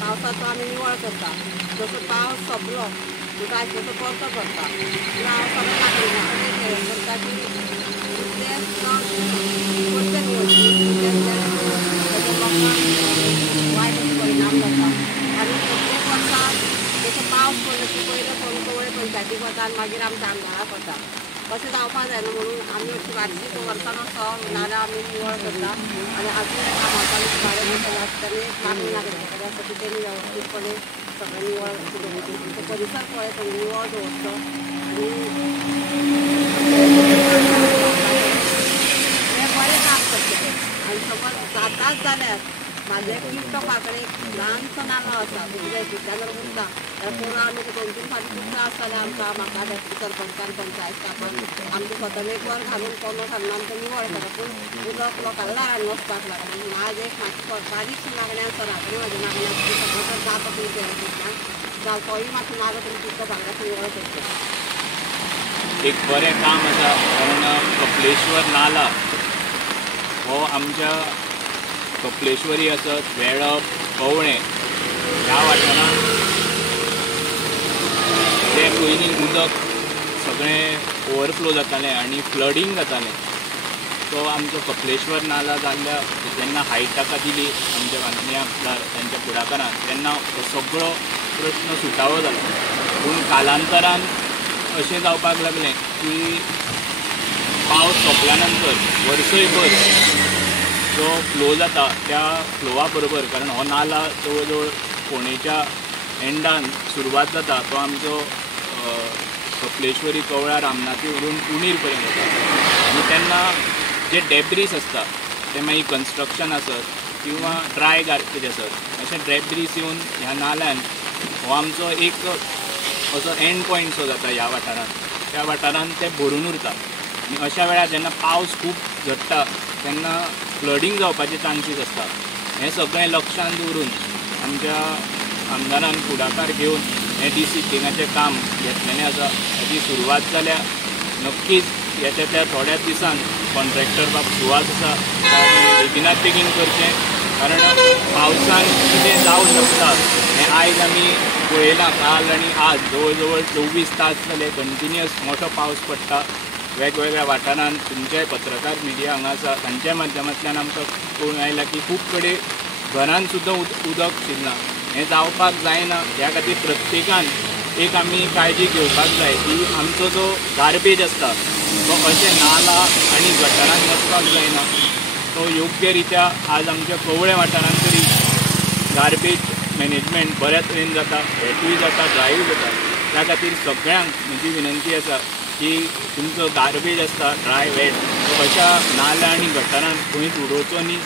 पावसाचो आमी निवळ करता. जसो पावस सोंपलो काय तसो परतो करता. हांव सगळें लागना हें करता की तें करचें न्हू तेजो लोकांक वायट परिणाम जाता. आनी प्रत्येक वर्सा जसो पावस पडलो की पयलो फोन कवळे पंचायतीक वता आनी मागीर आमच्या आमदाराक वता. तशें जावपा जायना म्हणून आमी अशी वार्षिक वर्सान असो नाल्यार आमी निवळ करता. आनी आजून एक कामांनी सुदारण आसतले मागणी नागरिकांकडे आसा की तेणी वेवस्थीतपणे सगळें निवळ दवरचें. तो परिसर पळयत निवळ दवरचो आनी हें बरें काम करचें. आनी समज जाताच जाल्यार म्हाजे किट्टो कांकणेक ल्हानसो नालो आसा तुमच्या उरता जाल्यार पोरं आमी 2-3 फावटी खूब त्रास जाले आमकां म्हाका सरपंचान पंचायत स्टाफान आमचें स्वता एक वर घालून कोणो घालून आमकां निवळ करता. पूण उदक लोकांना लारान वचपाक लागलें. म्हाजे एक मातशी बारीकशी मागणी आसा सराकडेन म्हाजी मागणी आसा की सगळें जर जाता तुमचे जावं तोय मातसो नालो तुमी किट्टो कांकण्याक निवळ करचो. एक बरें काम आसा कारण कपलेश्वर नाला हो आमच्या कपलेश्वरी आसत वेळप कवळें ह्या वाठारांत ते पयलीं उदक सगळें ओवरफ्लो जातालें आनी फ्लडींग जातालें. तो आमचो कपलेश्वर नाला जाल्ल्या जेन्ना हायट ताका दिली आमच्या बांदणी आमदार तांच्या फुडाकारान तेन्ना हो सगळो प्रश्न सुटावो जालो. पूण कालांतरान अशें जावपाक लागलें की पावस सोंपल्या नंतर वर्सयभर जो फ्लो जाता त्या फ्लोवा बरोबर कारण हो नाला जवळ जवळ फोंडेच्या एंडान सुरवात जाता तो आमचो कपलेश्वरी कवळ्या रामनाथी व्हरून उणीर पर्यंत वता. आनी तेन्ना जे डेब्रीस आसता ते मागीर कन्स्ट्रक्शन आसत किंवा ड्राय गार्बेज आसत अशें डेब्रीस येवन ह्या नाल्यान हो आमचो एक असो एंड पॉयंट सो जाता ह्या वाठारांत. त्या वाठारांत ते भरून उरता आनी अशा वेळार जेन्ना पावस खूब झडटा तेन्ना फ्लडींग जावपाचे चान्सीस आसता. हें सगळें लक्षांत दवरून आमच्या आमदारान फुडाकार घेवन हें डिसिप्लिनाचें काम घेतलेलें आसा. हाची सुरवात जाल्या नक्कीच येत्या त्या थोड्याच दिसान कॉन्ट्रॅक्टर बाब सुवात आसा बेगिनात बेगीन करचें कारण पावसान कितें जावं शकता हें आयज आमी पळयलां. काल आनी आज जवळ जवळ 24 तास जाले कंटिन्युअस मोठो पावस पडटा वेगवेगळ्या वाठारांत. तुमचे पत्रकार मिडिया हांगा आसा तांच्या माध्यमांतल्यान आमकां कळून आयलां की खूब कडेन घरांत सुद्दां उदक शिरना. हें जावपाक जायना. ह्या खातीर प्रत्येकान एक आमी काळजी घेवपाक जाय की आमचो जो गार्बेज आसता तो अशें नाला आनी गटारांत वचपाक जायना. तो योग्य रित्या आज आमच्या कवळे वाठारांत तरी गार्बेज मॅनेजमेंट बऱ्या तरेन जाता. वेटूय जाता ड्रायूय जाता. त्या खातीर सगळ्यांक म्हजी विनंती आसा की तुमचो गार्बेज आसता ड्राय वेट तो अशा नाल्या आनी गटारांत खंयच उडोवचो न्ही.